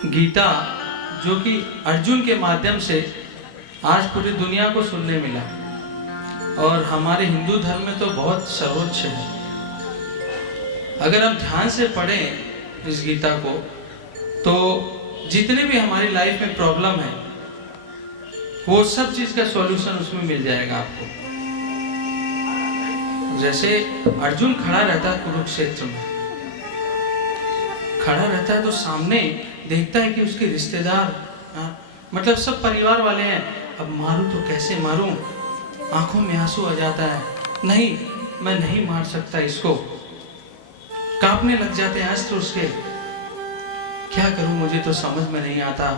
गीता जो कि अर्जुन के माध्यम से आज पूरी दुनिया को सुनने मिला और हमारे हिंदू धर्म में तो बहुत सर्वोच्च है। अगर हम ध्यान से पढ़ें इस गीता को तो जितने भी हमारी लाइफ में प्रॉब्लम है वो सब चीज का सॉल्यूशन उसमें मिल जाएगा आपको। जैसे अर्जुन खड़ा रहता है कुरुक्षेत्र में, खड़ा रहता है तो सामने देखता है कि उसके रिश्तेदार मतलब सब परिवार वाले हैं। अब मारूं तो कैसे मारूं, आंखों में आंसू आ जाता है, नहीं मैं नहीं मार सकता इसको, कांपने लग जाते हैं अस्त्र उसके, क्या करूं मुझे तो समझ में नहीं आता।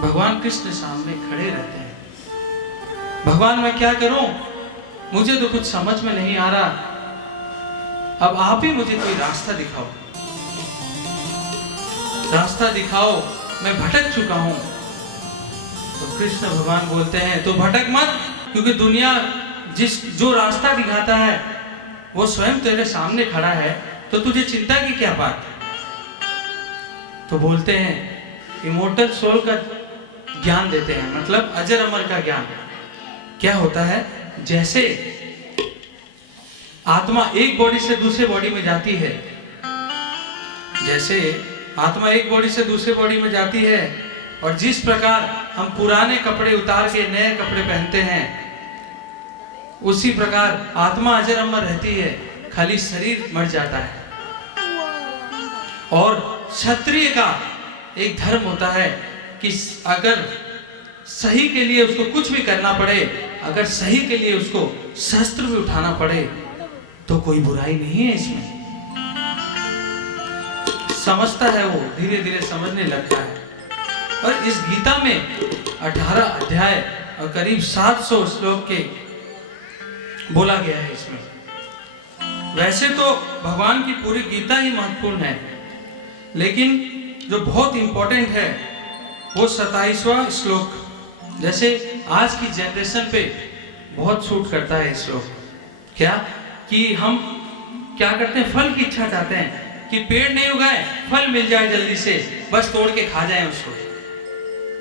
भगवान कृष्ण सामने खड़े रहते हैं, भगवान मैं क्या करूं, मुझे तो कुछ समझ में नहीं आ रहा, अब आप ही मुझे कोई रास्ता दिखाओ, रास्ता दिखाओ, मैं भटक चुका हूं। तो कृष्ण भगवान बोलते हैं तो भटक मत, क्योंकि दुनिया जो रास्ता दिखाता है वो स्वयं तेरे सामने खड़ा है, तो तुझे चिंता की क्या बात। तो बोलते हैं इमोर्टल सोल का ज्ञान देते हैं, मतलब अजर अमर का ज्ञान क्या होता है। जैसे आत्मा एक बॉडी से दूसरे बॉडी में जाती है, जैसे आत्मा एक बॉडी से दूसरे बॉडी में जाती है और जिस प्रकार हम पुराने कपड़े उतार के नए कपड़े पहनते हैं, उसी प्रकार आत्मा अजर अमर रहती है, खाली शरीर मर जाता है। और क्षत्रिय का एक धर्म होता है कि अगर सही के लिए उसको कुछ भी करना पड़े, अगर सही के लिए उसको शस्त्र भी उठाना पड़े तो कोई बुराई नहीं है इसमें। समझता है वो, धीरे धीरे समझने लगता है। और इस गीता में 18 अध्याय और करीब 700 श्लोक के बोला गया है इसमें। वैसे तो भगवान की पूरी गीता ही महत्वपूर्ण है, लेकिन जो बहुत इंपॉर्टेंट है वो 27वां श्लोक, जैसे आज की जनरेशन पे बहुत सूट करता है श्लोक। क्या कि हम क्या करते हैं, फल की इच्छा चाहते हैं कि पेड़ नहीं उगाए, फल मिल जाए जल्दी से, बस तोड़ के खा जाए उसको।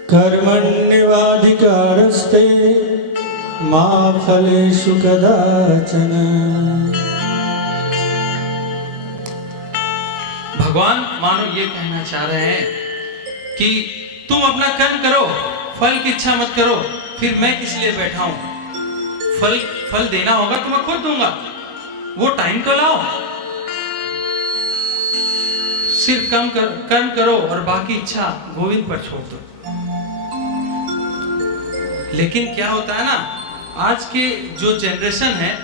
कर्मण्येवाधिकारस्ते मा फलेषु कदाचन। भगवान मानो ये कहना चाह रहे हैं कि तुम अपना कर्म करो, फल की इच्छा मत करो, फिर मैं किस लिए बैठा हूं। फल देना होगा तो मैं खुद दूंगा, वो टाइम तो लाओ। सिर्फ कर्म करो और बाकी इच्छा गोविंद पर छोड़ दो। लेकिन क्या होता है ना, आज के जो जनरेशन है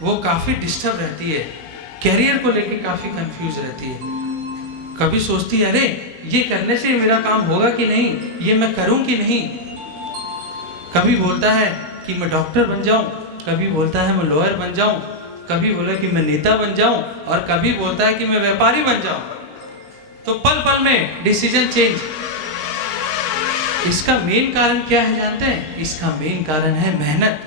वो काफी डिस्टर्ब रहती है, कैरियर को लेके काफी कंफ्यूज रहती है। कभी सोचती है अरे ये करने से मेरा काम होगा कि नहीं, ये मैं करूं कि नहीं। कभी बोलता है कि मैं डॉक्टर बन जाऊं, कभी बोलता है मैं लॉयर बन जाऊं, कभी बोला कि मैं नेता बन जाऊं, और कभी बोलता है कि मैं व्यापारी बन जाऊं। तो पल पल में डिसीजन चेंज। इसका मेन कारण क्या है जानते हैं? इसका मेन कारण है मेहनत।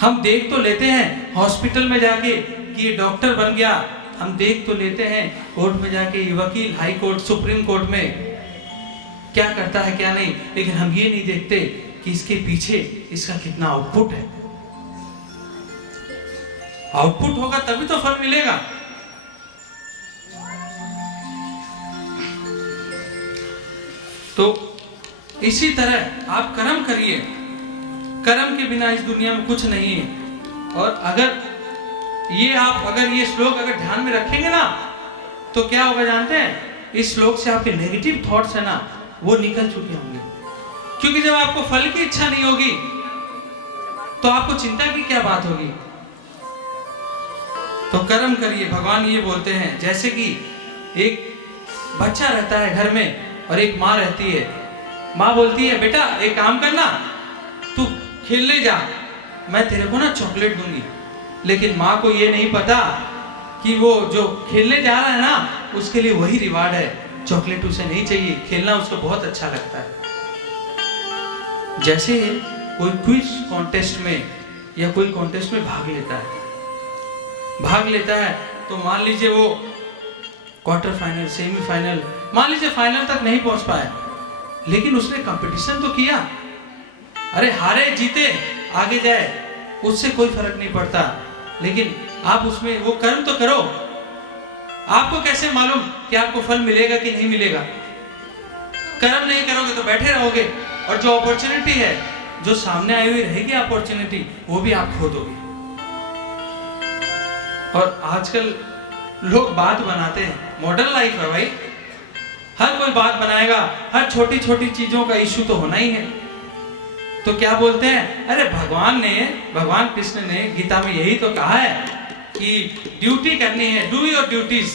हम देख तो लेते हैं हॉस्पिटल में जाके कि ये डॉक्टर बन गया, हम देख तो लेते हैं कोर्ट में जाके ये वकील, हाई कोर्ट, सुप्रीम कोर्ट में क्या करता है क्या नहीं, लेकिन हम ये नहीं देखते कि इसके पीछे इसका कितना आउटपुट है। आउटपुट होगा तभी तो फल मिलेगा। तो इसी तरह आप कर्म करिए, कर्म के बिना इस दुनिया में कुछ नहीं है। और अगर ये श्लोक अगर ध्यान में रखेंगे ना तो क्या होगा जानते हैं, इस श्लोक से आपके नेगेटिव थॉट्स है ना वो निकल चुके होंगे। क्योंकि जब आपको फल की इच्छा नहीं होगी तो आपको चिंता की क्या बात होगी। तो कर्म करिए। भगवान ये बोलते हैं जैसे कि एक बच्चा रहता है घर में और एक माँ रहती है। माँ बोलती है बेटा एक काम करना, तू खेलने जा, मैं तेरे को ना चॉकलेट दूंगी। लेकिन माँ को ये नहीं पता कि वो जो खेलने जा रहा है ना उसके लिए वही रिवार्ड है, चॉकलेट उसे नहीं चाहिए, खेलना उसको बहुत अच्छा लगता है। जैसे कोई क्विज कॉन्टेस्ट में या कोई कॉन्टेस्ट में भाग लेता है तो मान लीजिए वो क्वार्टर फाइनल, सेमीफाइनल, मान लीजिए फाइनल तक नहीं पहुंच पाया, लेकिन उसने कंपटीशन तो किया। अरे हारे जीते आगे जाए उससे कोई फर्क नहीं पड़ता, लेकिन आप उसमें वो कर्म तो करो। आपको कैसे मालूम कि आपको फल मिलेगा कि नहीं मिलेगा? कर्म नहीं करोगे तो बैठे रहोगे, और जो अपॉर्चुनिटी है, जो सामने आई हुई रहेगी अपॉर्चुनिटी, वो भी आप खो दोगे। और आजकल लोग बात बनाते हैं, मॉडर्न लाइफ है भाई, हर कोई बात बनाएगा, हर छोटी छोटी चीजों का इश्यू तो होना ही है। तो क्या बोलते हैं, अरे भगवान कृष्ण ने गीता में यही तो कहा है कि ड्यूटी करनी है, डू योर ड्यूटीज।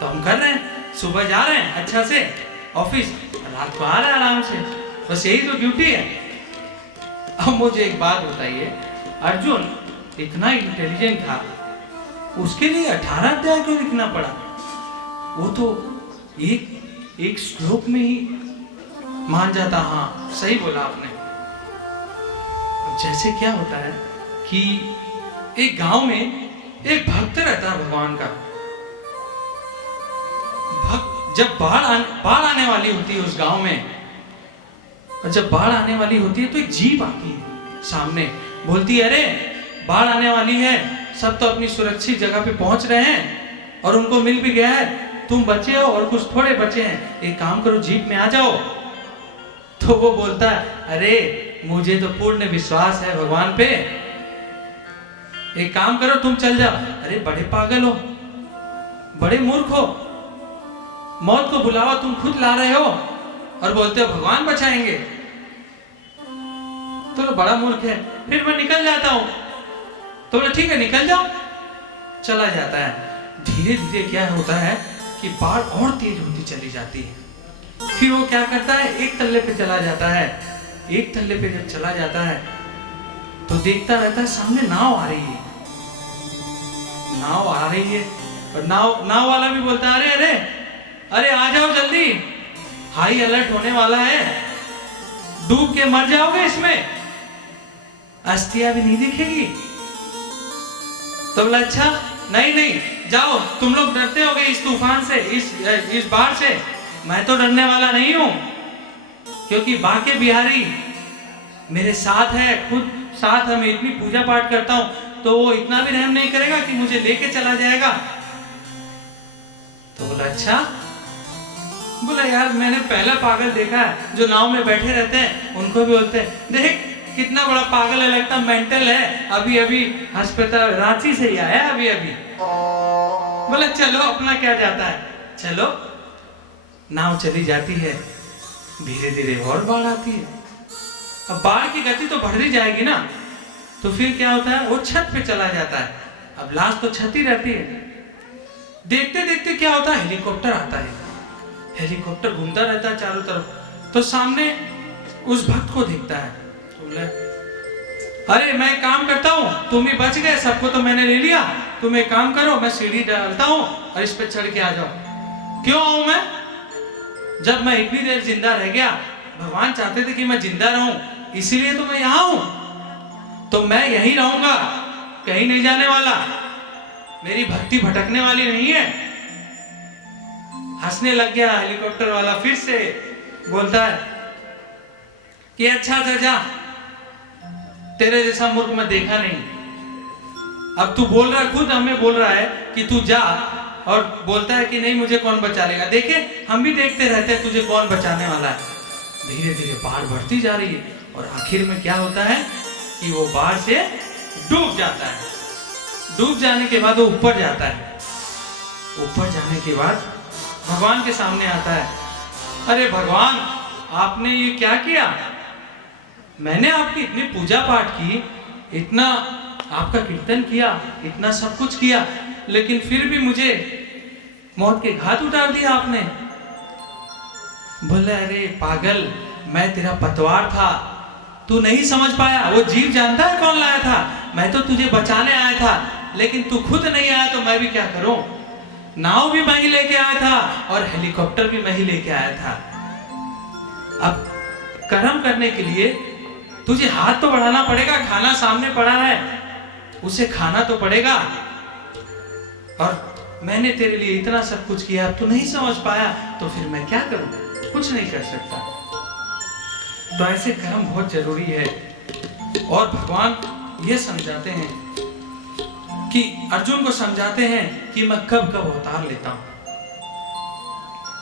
तो हम कर रहे हैं, सुबह जा रहे हैं अच्छा से ऑफिस, रात को आ रहे हैं आराम से, बस यही तो ड्यूटी है। अब मुझे एक बात बताइए, अर्जुन इतना इंटेलिजेंट था, उसके लिए 18 अध्याय क्यों लिखना पड़ा? वो तो एक श्लोक में ही मान जाता। हाँ सही बोला आपने। अब जैसे क्या होता है कि एक गांव में एक भक्त रहता है भगवान का। भक्त जब बाढ़ आने वाली होती है उस गांव में, और जब बाढ़ आने वाली होती है तो एक जीप आती है सामने, बोलती है अरे बाढ़ आने वाली है, सब तो अपनी सुरक्षित जगह पे पहुंच रहे हैं और उनको मिल भी गया है, तुम बचे हो और कुछ थोड़े बचे हैं, एक काम करो जीप में आ जाओ। तो वो बोलता है अरे मुझे तो पूर्ण विश्वास है भगवान पे, एक काम करो तुम चल जाओ। अरे बड़े पागल हो, बड़े मूर्ख हो, मौत को बुलावा तुम खुद ला रहे हो और बोलते हो भगवान बचाएंगे। तो बड़ा मूर्ख है, फिर मैं निकल जाता हूं। तो बोले ठीक है निकल जाओ, चला जाता है। धीरे धीरे क्या होता है कि बाढ़ और तेज होती चली जाती है। फिर वो क्या करता है, एक तल्ले पे चला जाता है। एक तल्ले पे जब चला जाता है तो देखता रहता है सामने नाव आ रही है, नाव आ रही है, और नाव वाला भी बोलता है अरे अरे अरे आ जाओ जल्दी, हाई अलर्ट होने वाला है, डूब के मर जाओगे इसमें, अस्थियां भी नहीं दिखेगी। तो बोला अच्छा नहीं जाओ, तुम लोग डरते होगे इस तूफान से, इस बाढ़ से, मैं तो डरने वाला नहीं हूं, क्योंकि बाके बिहारी मेरे साथ है, खुद साथ है, मैं इतनी पूजा पाठ करता हूं, तो वो इतना भी रहम नहीं करेगा कि मुझे लेके चला जाएगा। तो बोला अच्छा। बोला यार मैंने पहला पागल देखा है जो नाव में बैठे रहते हैं, उनको भी बोलते हैं देख कितना बड़ा पागल है, लगता मेंटल है, अभी अभी अस्पताल रांची से ही आया अभी अभी। बोला चलो अपना क्या जाता है, चलो। नाव चली जाती है, धीरे धीरे और बाढ़ आती है। अब बाढ़ की गति तो बढ़ती जाएगी ना, तो फिर क्या होता है, वो छत पे चला जाता है। अब लास्ट तो छत ही रहती है। देखते देखते क्या होता है, हेलीकॉप्टर आता है, हेलीकॉप्टर घूमता रहता है चारों तरफ। तो सामने उस भक्त को दिखता है, तो बोले अरे मैं काम करता हूँ, तुम ही बच गए, सबको तो मैंने ले लिया, तुम एक काम करो, मैं सीढ़ी डालता हूँ और इस पे चढ़ के आ जाओ। क्यों आऊं मैं, जब मैं इतनी देर जिंदा रह गया, भगवान चाहते थे कि मैं जिंदा रहूं, इसीलिए तो मैं यहां हूं, तो मैं यहीं रहूंगा, कहीं नहीं जाने वाला, मेरी भक्ति भटकने वाली नहीं है। हंसने लग गया हेलीकॉप्टर वाला, फिर से बोलता है कि अच्छा जा, तेरे जैसा मूर्ख मैं देखा नहीं। अब तू बोल रहा, खुद हमें बोल रहा है कि तू जा, और बोलता है कि नहीं मुझे कौन बचा लेगा, देखे हम भी देखते रहते हैं तुझे कौन बचाने वाला है। धीरे धीरे बाढ़ बढ़ती जा रही है, और आखिर में क्या होता है कि वो बाढ़ से डूब जाता है। डूब जाने के बाद वो ऊपर जाता है। ऊपर जाने के बाद भगवान के सामने आता है, अरे भगवान आपने ये क्या किया, मैंने आपकी इतनी पूजा पाठ की, इतना आपका कीर्तन किया, इतना सब कुछ किया, लेकिन फिर भी मुझे मौत के घाट उतार दिया आपने। बोले अरे पागल, मैं तेरा पतवार था, तू नहीं समझ पाया, वो जीव जानता है कौन लाया था, मैं तो तुझे बचाने आया था, लेकिन तू खुद नहीं आया तो मैं भी क्या करूं। नाव भी मैं ही लेके आया था और हेलीकॉप्टर भी मैं ही लेके आया था। अब कर्म करने के लिए तुझे हाथ तो बढ़ाना पड़ेगा, खाना सामने पड़ा है उसे खाना तो पड़ेगा, और मैंने तेरे लिए इतना सब कुछ किया, तू नहीं समझ पाया तो फिर मैं क्या करूं? कुछ नहीं कर सकता। तो ऐसे कर्म बहुत जरूरी है। और भगवान ये समझाते हैं कि अर्जुन को समझाते हैं कि मैं कब कब अवतार लेता हूं।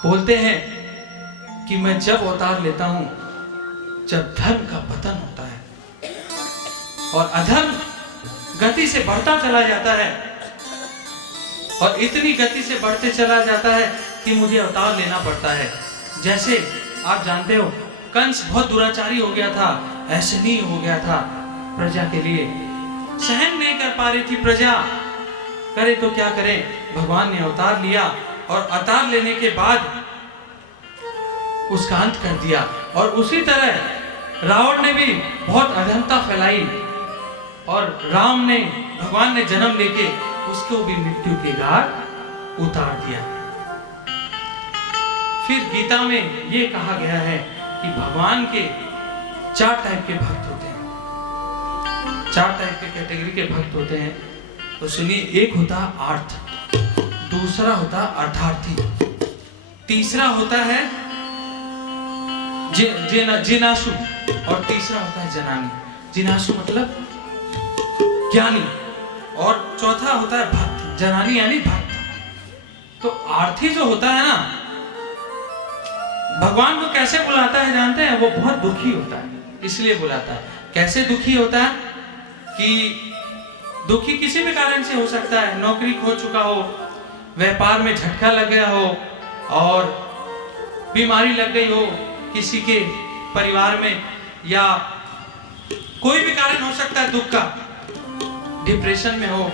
बोलते हैं कि मैं जब अवतार लेता हूं जब धर्म का पतन होता है और अधर्म गति से बढ़ता चला जाता है, और इतनी गति से बढ़ते चला जाता है कि मुझे अवतार लेना पड़ता है। जैसे आप जानते हो कंस बहुत दुराचारी हो गया था, ऐसे नहीं हो गया था, प्रजा के लिए सहन नहीं कर पा रही थी प्रजा, करे तो क्या करें, भगवान ने अवतार लिया और अवतार लेने के बाद उसका अंत कर दिया। और उसी तरह रावण ने भी बहुत अधमता फैलाई और राम ने, भगवान ने जन्म लेके उसको भी मृत्यु के घाट उतार दिया। फिर गीता में ये कहा गया है कि भगवान के 4 टाइप के भक्त होते हैं, 4 टाइप के कैटेगरी के भक्त होते हैं। तो सुनिए, एक होता आर्थ, दूसरा होता अर्थार्थी, तीसरा होता है जिनाशु और तीसरा होता है जनानी। जिनाशु मतलब ज्ञानी और चौथा होता है भक्त, जनानी यानी भक्त। तो आर्थी जो होता है ना, भगवान को कैसे बुलाता है जानते हैं? वो बहुत दुखी होता है इसलिए बुलाता है। कैसे दुखी होता है कि दुखी किसी भी कारण से हो सकता है, नौकरी खो चुका हो, व्यापार में झटका लग गया हो, और बीमारी लग गई हो किसी के परिवार में, या कोई भी कारण हो सकता है दुख का, डिप्रेशन में हो,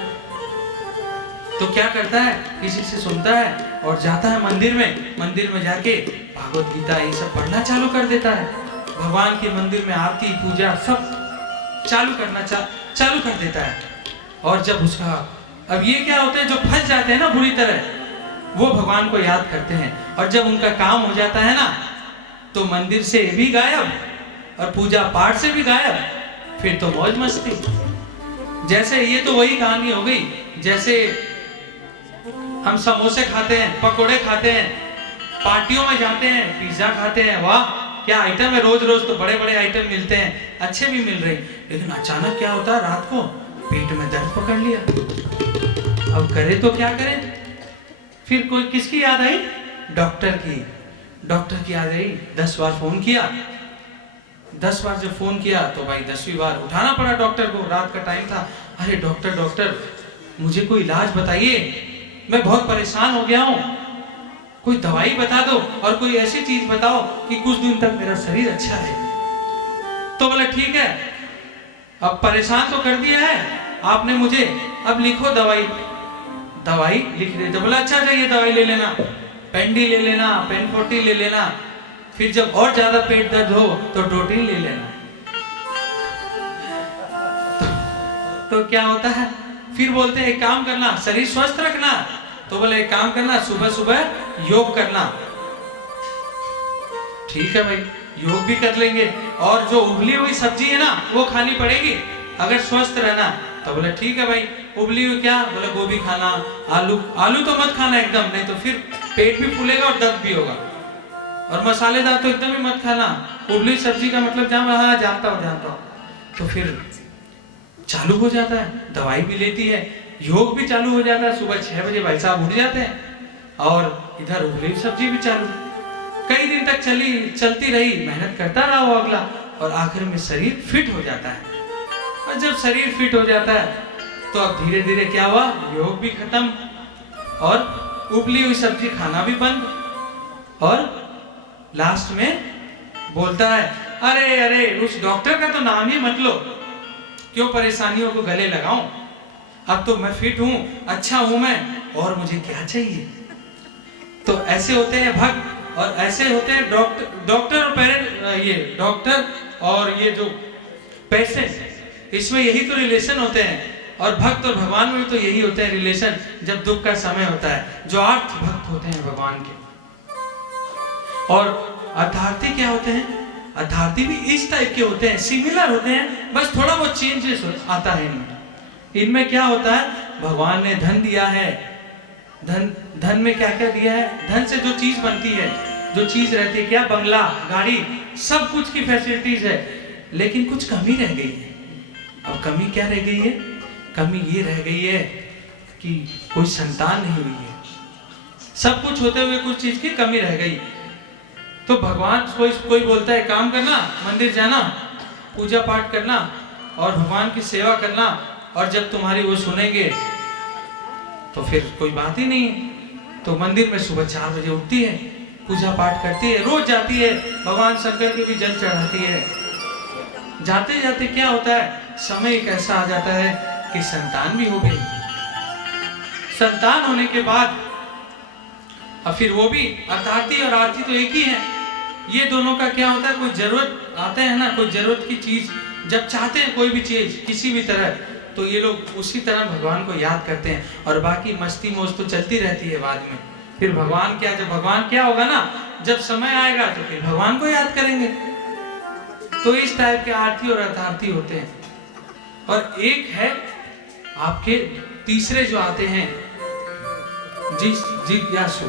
तो क्या करता है, किसी से सुनता है और जाता है मंदिर में जाके भागवत गीता ये सब पढ़ना चालू कर देता है। भगवान के मंदिर में आरती पूजा सब चालू कर देता है। और जब उसका, अब ये क्या होते हैं, जो फंस जाते हैं ना बुरी तरह, वो भगवान को याद करते हैं, और जब उनका काम हो जाता है ना, तो मंदिर से भी गायब और पूजा पाठ से भी गायब, फिर तो मौज मस्ती। जैसे ये तो वही कहानी हो गई, जैसे हम समोसे खाते हैं, पकोड़े खाते हैं, पार्टियों में जाते हैं, पिज्जा खाते हैं, वाह क्या आइटम है, रोज रोज तो बड़े बड़े आइटम मिलते हैं, अच्छे भी मिल रहे हैं, लेकिन अचानक क्या होता है, रात को पेट में दर्द पकड़ लिया, अब करे तो क्या करें? फिर कोई किसकी याद आई? डॉक्टर की याद आई। 10 बार फोन किया, 10 बार जब फोन किया तो भाई 10वीं बार उठाना पड़ा डॉक्टर को। रात का टाइम था, अरे डॉक्टर मुझे कोई इलाज बताइए, मैं बहुत परेशान हो गया हूँ, कोई दवाई बता दो और कोई ऐसी चीज बताओ कि कुछ दिन तक मेरा शरीर अच्छा रहे। तो बोला ठीक है, अब परेशान तो कर दिया है आपने मुझे, अब लिखो दवाई लिख दे। तो बोला अच्छा ये दवाई ले लेना, पेंडी ले लेना, पेनफोर्टी ले लेना, फिर जब और ज्यादा पेट दर्द हो तो डोटिन ले लेना। तो क्या होता है, फिर बोलते हैं एक काम करना, शरीर स्वस्थ रखना, तो बोले एक काम करना, सुबह सुबह योग करना। ठीक है भाई, योग भी कर लेंगे, और जो उबली हुई सब्जी है ना वो खानी पड़ेगी अगर स्वस्थ रहना। तो बोले ठीक है भाई, उबली हुई क्या? बोले गोभी खाना, आलू तो मत खाना एकदम, नहीं तो फिर पेट भी फूलेगा और दर्द भी होगा, और मसालेदार तो एकदम ही मत खाना। उबली सब्जी का मतलब जानता हूँ। तो फिर चालू हो जाता है, दवाई भी लेती है, योग भी चालू हो जाता है, सुबह 6 बजे भाई साहब उठ जाते हैं, और इधर उबली सब्जी भी चालू। कई दिन तक चलती रही, मेहनत करता रहा वो अगला, और आखिर में शरीर फिट हो जाता है। और जब शरीर फिट हो जाता है तो अब धीरे धीरे क्या हुआ, योग भी खत्म और उबली हुई सब्जी खाना भी बंद, और लास्ट में बोलता है अरे उस डॉक्टर का तो नाम ही मत लो, क्यों परेशानियों को गले लगाऊं, अब तो मैं फिट हूं, अच्छा हूं मैं, और मुझे क्या चाहिए। तो ऐसे होते हैं भक्त, और ऐसे होते हैं डॉक्टर और पेरेंट, ये डॉक्टर और ये जो पेशेंट, इसमें यही तो रिलेशन होते हैं, और भक्त और भगवान में भी तो यही होते हैं रिलेशन, जब दुख का समय होता है। जो आर्थ भक्त होते हैं भगवान के, और अर्थार्थी क्या होते हैं, अर्थार्थी भी इस टाइप के होते हैं, सिमिलर होते हैं, बस थोड़ा बहुत चेंजेस आता है इनमें। इनमें क्या होता है, भगवान ने धन दिया है धन में क्या क्या दिया है? धन से जो चीज बनती है, जो चीज रहती है, क्या बंगला, गाड़ी, सब कुछ की फैसिलिटीज है, लेकिन कुछ कमी रह गई है। अब कमी क्या रह गई है? कमी ये रह गई है कि कोई संतान नहीं हुई है। सब कुछ होते हुए कुछ चीज की कमी रह गई। तो भगवान कोई बोलता है काम करना, मंदिर जाना, पूजा पाठ करना और भगवान की सेवा करना, और जब तुम्हारी वो सुनेंगे तो फिर कोई बात ही नहीं है। तो मंदिर में सुबह 4 बजे उठती है, पूजा पाठ करती है, रोज जाती है, भगवान शंकर को भी जल चढ़ाती है। जाते जाते क्या होता है, समय एक ऐसा आ जाता है कि संतान भी हो गई। संतान होने के बाद अब फिर वो भी अर्थार्थी और आरती तो एक ही है। ये दोनों का क्या होता है, कोई जरूरत आते हैं ना, कोई जरूरत की चीज जब चाहते हैं, कोई भी चीज किसी भी तरह, तो ये लोग उसी तरह भगवान को याद करते हैं, और बाकी मस्ती मौज तो चलती रहती है बाद में। फिर भगवान क्या, जब भगवान क्या होगा ना, जब समय आएगा तो फिर भगवान को याद करेंगे। तो इस टाइप के आरती और अर्थार्थी होते हैं। और एक है आपके तीसरे जो आते हैं जिज्ञासु।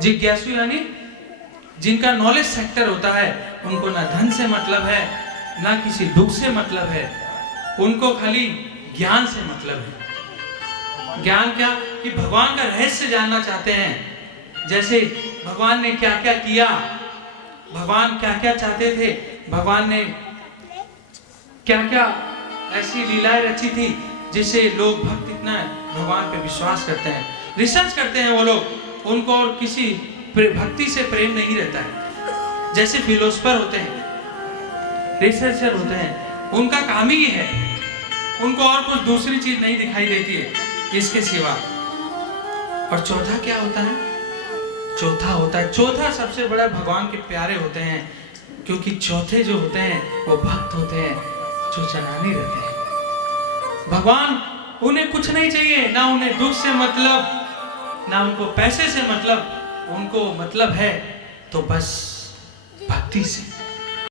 जिज्ञासु यानी जिनका नॉलेज सेक्टर होता है, उनको ना धन से मतलब है, ना किसी दुख से मतलब है, उनको खाली ज्ञान से मतलब है। ज्ञान क्या कि भगवान का रहस्य जानना चाहते हैं। जैसे भगवान ने क्या क्या किया, भगवान क्या क्या चाहते थे, भगवान ने क्या क्या ऐसी लीलाएं रची थी जिससे लोग भक्त इतना भगवान पे विश्वास करते हैं, रिसर्च करते हैं वो लोग। उनको और किसी भक्ति से प्रेम नहीं रहता है। जैसे फिलोसफर होते हैं, रिसर्चर होते हैं, उनका काम ही है, उनको और कुछ दूसरी चीज नहीं दिखाई देती है इसके सिवा। और चौथा क्या होता है? चौथा सबसे बड़ा भगवान के प्यारे होते हैं, क्योंकि चौथे जो होते हैं वो भक्त होते हैं जो चलाने रहते हैं। भगवान उन्हें कुछ नहीं चाहिए, ना उन्हें दुख से मतलब, ना उनको पैसे से मतलब, उनको मतलब है तो बस भक्ति से।